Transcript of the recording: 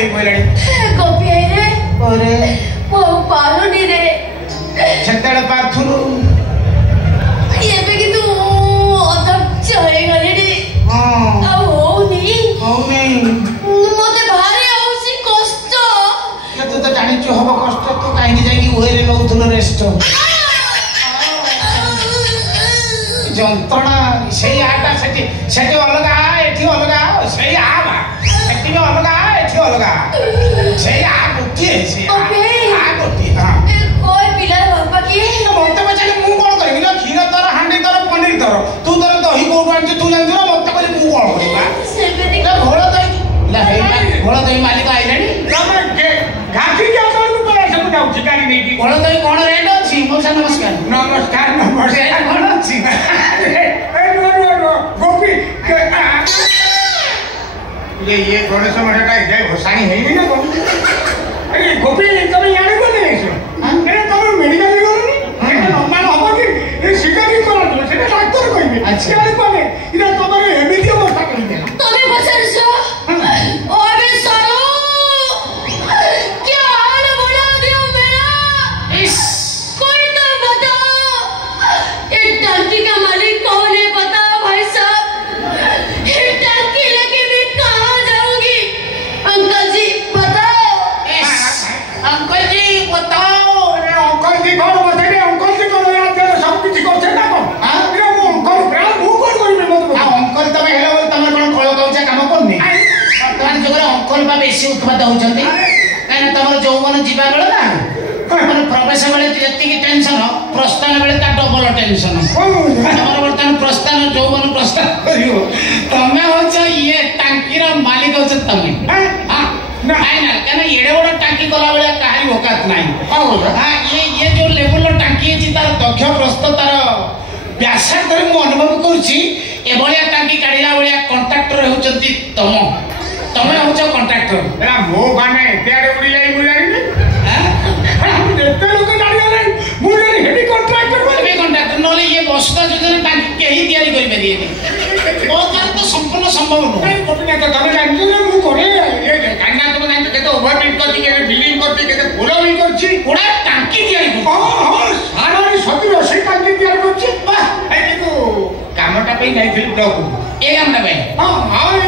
ହେଇ ପଇଲାଣି ଗୋପୀ ରେ ପରେ ମୋ ପାରୁନି ରେ ସେତେବେଳେ ପାରୁଥିଲୁ ଏବେ କିନ୍ତୁ ଅଧୈର୍ଯ୍ୟ ହେଇଗଲିଣି ଆଉ ହଉନି ମତେ ଭାରି ହଉଛି କଷ୍ଟ ତୁ ତ ଜାଣିଛୁ ହବ କଷ୍ଟ ତୁ କାହିଁକି ଯାଇକି ଓଏରେ ନଉଥିଲୁ ରେଷ୍ଟ ଯନ୍ତ୍ରଣା ସେଇ ଆଟା ସେଠି ସେଠି ଅଲଗା ଏଠି ଅଲଗା ସେଇ ଆ ବା ସେଠି ବି ଅଲଗା ଏଠି ଅଲଗା ସେଇ ଆ ଗୋଟିଏ ସେ ଆ ଗୋଟିଏ କଇ ପିଲାର ବାପା କିଏ ମତେ ପଚାରି ମୁଁ କଣ କରିବି ନା କ୍ଷୀର ତର ହାଣ୍ଡି ତର ପନିର ତର ତୁ ତର ଦହି କୋଉଠୁ ଆଣିଛୁ ତୁ ଜାଣିଛୁ ନା ମତେ କହିଲି ମୁଁ କଣ କରିବା ଘୋଳ ଦହି ମାଲିକ ଆଇଲାଣି ଯାଉଛି ଗାଡି ନେଇକି ଘୋଳ ଦହି କଣ ରେଟ୍ ଅଛି ମଉସା ନମସ୍କାର ନମସ୍କାର କଣ ଅଛି ଗୋପୀ ये गणेश मठा घोषाणी है ना गोपी तुम इे कौन तुम मेडिकल नर्माल हम कि शिकारी कर डाक्तर कहे कहे तुम एमती अवस्था कर बेसी उत्पाद होती कहीं तुम यौवन जीवा बेले ना प्रवेश बेले जी टेंशन प्रस्थान बेले डबल टेंशन तुम बर्तमान प्रस्थान यौवन प्रस्थान कर तुम्हें हो ये टांकीर मालिक हो तुम्हें कहीं एड़े बड़ टांकी कला बेले कहीं औकात ना ये जो लेवल टांकी तार दक्ष प्रस्थ तार व्यासार्थ मुझे अनुभव करुँची टांकी काढ़ला भाया कंट्राक्टर होती तुम तमे होछ कंट्राक्टर एला मो बाने एते उड़ी जाई मु जानी एते लोक जानी जाई मु जानी हेडी कंट्राक्टर बने कंट्राक्टर नले ये बसता योजना टांकी केही तयारी करि परियेनी ओ कार तो संपूर्ण संभव न नहीं कोटिना तो तमे जानछु ना मु करे ये कान्ना तमे जानछु केते ओवरबिट करती केते बिल्डिंग करती केते पूरा भी करछि पूरा टांकी तयारी हां हां सारानी सती से टांकी तयारी करछि वाह ए किंतु कामटा पे जाई फिर डकु ए कामटा पे हां हां